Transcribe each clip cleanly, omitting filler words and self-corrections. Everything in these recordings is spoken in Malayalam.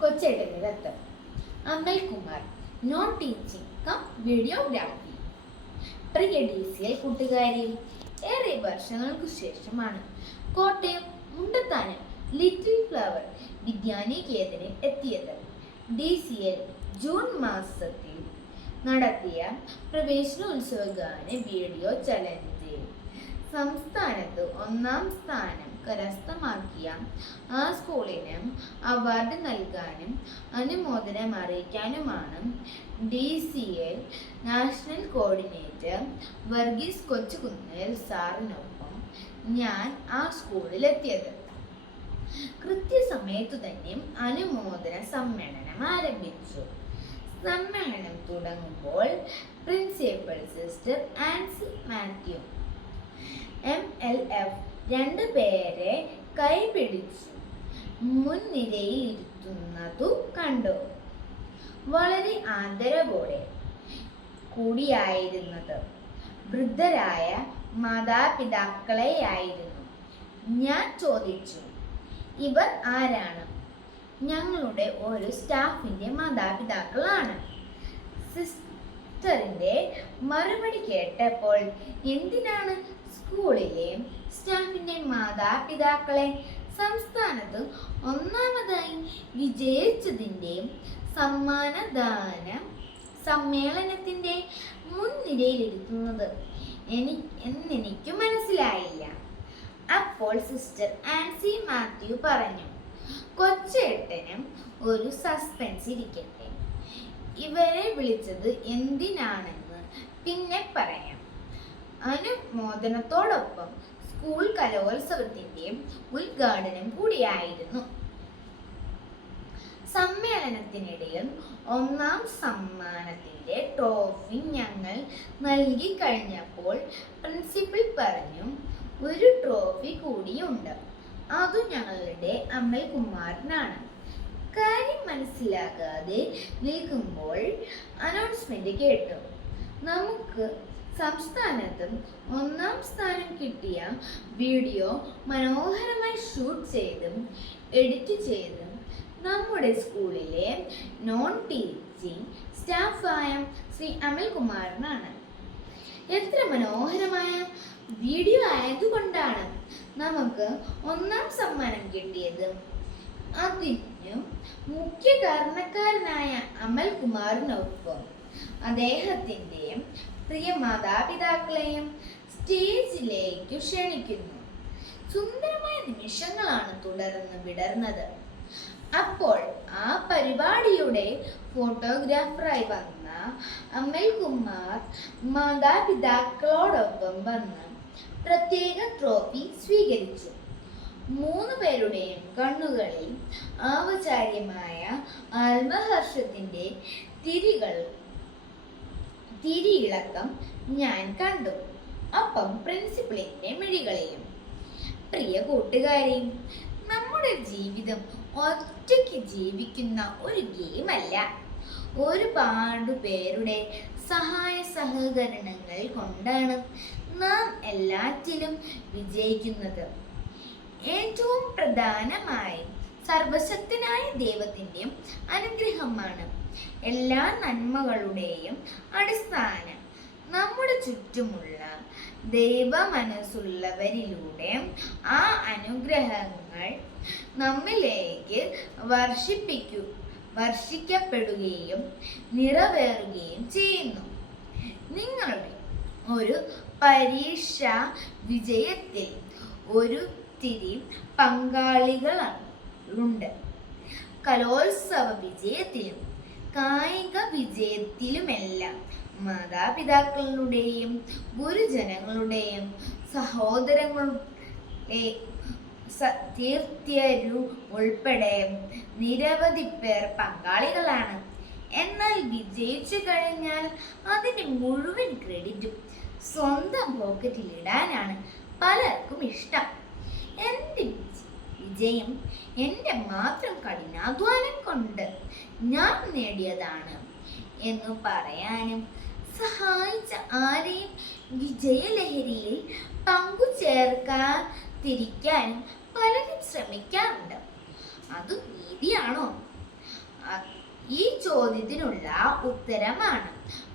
കൊച്ചേട്ടൻ്റെ ദത്തം. Amal Kumar, non teaching cum videography. പ്രിയ DCL കൂട്ടുകാരി, ഏറെ വർഷങ്ങൾക്കു ശേഷമാണ് കോട്ടയം മുണ്ടത്താനം ലിറ്റിൽ ഫ്ലവർ വിദ്യാനികേതനിൽ എത്തിയത്. DCL ജൂൺ മാസത്തിൽ നടത്തിയ പ്രവേശനോത്സവഗാന വീഡിയോ ചലഞ്ചിൽ സംസ്ഥാനത്ത് 1ാം സ്ഥാനം കരസ്ഥമാക്കിയ ആ സ്കൂളിന് അവാർഡ് നൽകാനും അനുമോദനം അറിയിക്കാനുമാണ് DCL national coordinator Varghese Kochukunnel സാറിനൊപ്പം ഞാൻ ആ സ്കൂളിലെത്തിയത്. കൃത്യസമയത്തു തന്നെ അനുമോദന സമ്മേളനം ആരംഭിച്ചു. സമ്മേളനം തുടങ്ങുമ്പോൾ principal sister Ancy Mathew MLF 2 പേരെ കൈപിടിച്ചു മുൻനിരയിൽ ഇരുത്തുന്നതു കണ്ടു. വളരെ ആദരവോടെ കൂടിയായിരുന്നത് വൃദ്ധരായ മാതാപിതാക്കളെയായിരുന്നു. ഞാൻ ചോദിച്ചു, ഇവർ ആരാണ്? ഞങ്ങളുടെ ഒരു സ്റ്റാഫിൻ്റെ മാതാപിതാക്കളാണ്. സിസ്റ്ററിൻ്റെ മറുപടി കേട്ടപ്പോൾ എന്തിനാണ് സ്കൂളിലെ സ്റ്റാഫിൻ്റെ മാതാപിതാക്കളെ സംസ്ഥാനത്ത് 1ാമതായി വിജയിച്ചതിൻ്റെ സമ്മാനദാന സമ്മേളനത്തിൻ്റെ മുൻനിരയിലിരുത്തുന്നത് എന്നെനിക്ക് മനസ്സിലായില്ല. അപ്പോൾ സിസ്റ്റർ ആൻസി മാത്യു പറഞ്ഞു, കൊച്ചേട്ടനും ഒരു സസ്പെൻസ് ഇരിക്കട്ടെ. ഇവരെ വിളിച്ചത് എന്തിനാണെന്ന് പിന്നെ പറയാം. അനുമോദനത്തോടൊപ്പം സ്കൂൾ കലോത്സവത്തിന്റെ ഉദ്ഘാടനം കൂടിയായിരുന്നു. സമ്മേളനത്തിനിടയിൽ 1ാം സമ്മാനത്തിന്റെ ട്രോഫി ഞങ്ങൾ നൽകി കഴിഞ്ഞപ്പോൾ പ്രിൻസിപ്പൽ പറഞ്ഞു, ഒരു ട്രോഫി കൂടിയുണ്ട്, അതു ഞങ്ങളുടെ അമൽ കുമാറിനാണ്. കാര്യം മനസ്സിലാകാതെ നിൽക്കുമ്പോൾ അനൗൺസ്മെന്റ് കേട്ടു. നമുക്ക് സംസ്ഥാനത്തും 1ാം സ്ഥാനം കിട്ടിയ വീഡിയോ മനോഹരമായി ഷൂട്ട് ചെയ്തും എഡിറ്റ് ചെയ്തും നമ്മുടെ സ്കൂളിലെ നോൺ ടീച്ചിങ് സ്റ്റാഫായ ശ്രീ അമൽ കുമാറിനാണ്. എത്ര മനോഹരമായ വീഡിയോ ആയതുകൊണ്ടാണ് നമുക്ക് 1ാം സമ്മാനം കിട്ടിയത്. അതിന് മുഖ്യ കാരണക്കാരനായ അമൽ കുമാറിനൊപ്പം അദ്ദേഹത്തിൻ്റെ പ്രിയ മാതാപിതാക്കളെയും സ്റ്റേജിലേക്ക് ക്ഷണിക്കുന്നു. സുന്ദരമായ നിമിഷങ്ങളാണ് തുടർന്ന് വിടർന്നത്. അപ്പോൾ ആ പരിപാടിയുടെ ഫോട്ടോഗ്രാഫറായി വന്ന അമൽ കുമാർ മാതാപിതാക്കളോടൊപ്പം വന്ന് പ്രത്യേക ട്രോഫി സ്വീകരിച്ചു. 3 പേരുടെയും കണ്ണുകളിൽ ആവചാര്യമായ ആത്മഹർഷത്തിന്റെ തിരിയിളക്കം ഞാൻ കണ്ടു. ഒപ്പം പ്രിൻസിപ്പലിന്റെ മിഴികളിലും. പ്രിയ കൂട്ടുകാരെ, നമ്മുടെ ജീവിതം ഒറ്റയ്ക്ക് ജീവിക്കുന്ന ഒരു ഗെയിമല്ല. ഒരുപാട് പേരുടെ സഹായ സഹകരണങ്ങൾ കൊണ്ടാണ് നാം എല്ലാറ്റിലും വിജയിക്കുന്നത്. ഏറ്റവും പ്രധാനമായി സർവശക്തനായ ദൈവത്തിൻ്റെ അനുഗ്രഹമാണ് എല്ലാ നന്മകളുടെയും അടിസ്ഥാനം. നമ്മുടെ ചുറ്റുമുള്ള ദൈവ മനസ്സുള്ളവരിലൂടെ ആ അനുഗ്രഹങ്ങൾ നമ്മിലേക്ക് വർഷിക്കപ്പെടുകയും നിറവേറുകയും ചെയ്യുന്നു. നിങ്ങളുടെ ഒരു പരീക്ഷ വിജയത്തിൽ ഒരു തിരി പങ്കാളികളുണ്ട്. കലോത്സവ വിജയത്തിലും കായിക വിജയത്തിലുമെല്ലാം മാതാപിതാക്കളുടെയും ഗുരുജനങ്ങളുടെയും സഹോദരങ്ങളുടെ തീർത്ഥ്യരും ഉൾപ്പെടെ നിരവധി പേർ പങ്കാളികളാണ്. എന്നാൽ വിജയിച്ചു കഴിഞ്ഞാൽ അതിന് മുഴുവൻ ക്രെഡിറ്റും സ്വന്തം പോക്കറ്റിൽ ഇടാനാണ് പലർക്കും ഇഷ്ടം. എൻ്റെ വിജയം എൻ്റെ മാത്രം കഠിനാധ്വാനം കൊണ്ട് ഞാൻ നേടിയതാണ് എന്നു പറയാനും സഹായിച്ച ആരെയും വിജയലഹരിയിൽ പങ്കുചേർക്കാതിരിക്കാനും പലരും ശ്രമിക്കാറുണ്ട്. അത് നീതിയാണോ? ഈ ചോദ്യത്തിനുള്ള ഉത്തരമാണ്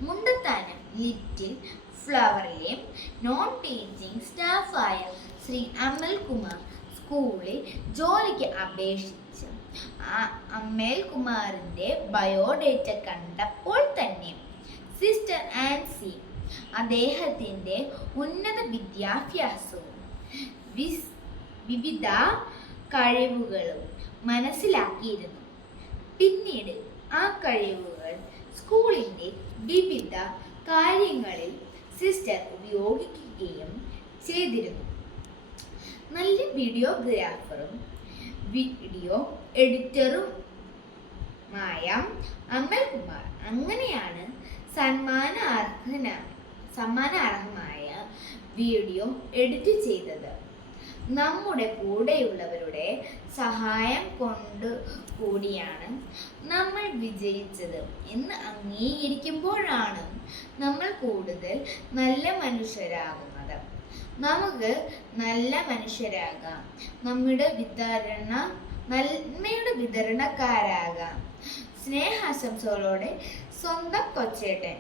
മുണ്ടത്താനം ലിറ്റിൽ ഫ്ലവറിലെ നോൺ ടീച്ചിങ് സ്റ്റാഫായ ശ്രീ അമൽകുമാർ സ്കൂളിൽ ജോലിക്ക് അപേക്ഷിച്ച് അമൽകുമാറിന്റെ ബയോഡേറ്റ കണ്ടപ്പോൾ തന്നെ സിസ്റ്റർ ആൻസി അദ്ദേഹത്തിന്റെ ഉന്നത വിദ്യാഭ്യാസവും വിവിധ കഴിവുകളും മനസ്സിലാക്കിയിരുന്നു. പിന്നീട് ആ കഴിവുകൾ സ്കൂളിന്റെ വിവിധ കാര്യങ്ങളിൽ സിസ്റ്റർ ഉപയോഗിക്കുകയും ചെയ്തിരുന്നു. നല്ല വീഡിയോഗ്രാഫറും വീഡിയോ എഡിറ്ററുമായ അമൽകുമാർ അങ്ങനെയാണ് സമ്മാനാർഹമായ വീഡിയോ എഡിറ്റ് ചെയ്തത്. നമ്മുടെ കൂടെയുള്ളവരുടെ സഹായം കൊണ്ട് കൂടിയാണ് നമ്മൾ വിജയിച്ചത് എന്ന് അംഗീകരിക്കുമ്പോഴാണ് നമ്മൾ കൂടുതൽ നല്ല മനുഷ്യരാകുന്നത്. നമുക്ക് നല്ല മനുഷ്യരാകാം, നന്മയുടെ വിതരണക്കാരാകാം. സ്നേഹാശംസകളോടെ സ്വന്തം കൊച്ചേട്ടൻ.